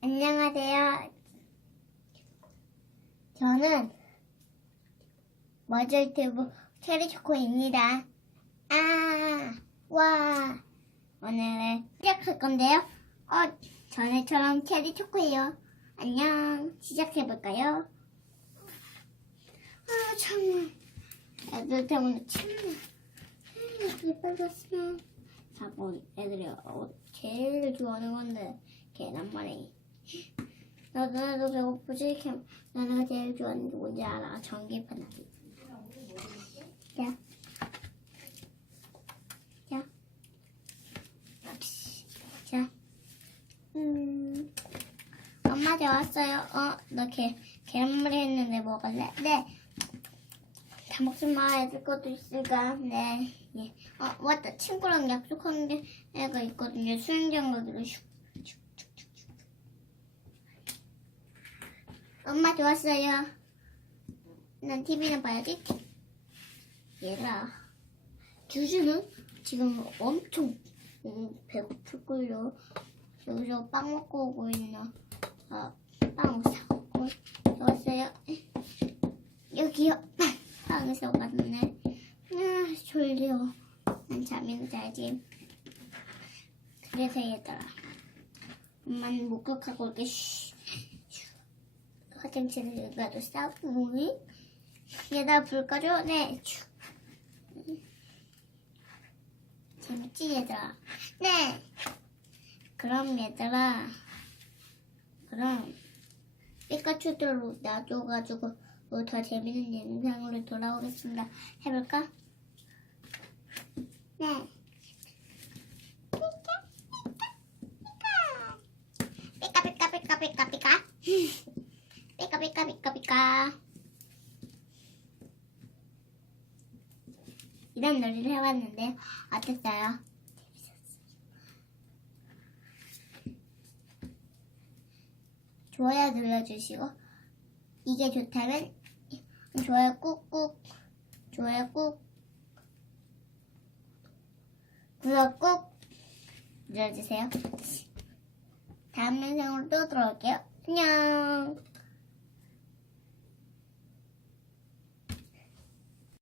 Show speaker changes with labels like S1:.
S1: 안녕하세요. 저는 머즐튜브 체리초코입니다. 아, 와. 오늘은 시작할 건데요. 어, 전에처럼 체리초코예요. 안녕. 시작해볼까요? 아, 참나. 애들 때문에 참나. 아, 애들이 빨랐으면. 자, 뭐, 애들이 어, 제일 좋아하는 건데, 계란말이. 나도 나도 배고프지? 캠. 나가 제일 좋아하는 게 뭔지 알아? 전기판 하기. 자. 자. 자. 음. 엄마 저 왔어요. 어, 너 계, 계란말이 했는데 먹을래? 네. 마. 애들 것도 있을까? 네. 예. 어, 맞다. 친구랑 약속한 게 애가 있거든요. 수영장 가기로 슉. 엄마 좋았어요. 난 TV나 봐야지. 얘들아. 주주는 지금 엄청 음, 배고플걸요. 여기서 빵 먹고 오고 있나. 아, 빵 사고 좋았어요. 여기요. 빵을 사갔네. 아, 졸려. 난 잠이나 자야지. 그래서 얘들아. 엄마는 목욕하고 올게. 쉬. 쉬. 화장실을 가도 싸우고. 얘들아, 불 꺼줘. 네. 슉. 재밌지, 얘들아? 네. 그럼 얘들아. 그럼 피카츄들로 놔줘가지고 뭐더 재밌는 영상으로 돌아오겠습니다. 해볼까? 네. 피카 피카 피카 피카 피카 피카 피카 피카 피카 이런 놀이를 해봤는데 어땠어요? 좋아요 눌러주시고 이게 좋다면 좋아요 꾹꾹 좋아요 꾹 구독 꾹 눌러주세요. 다음 영상으로 또 돌아올게요. 안녕.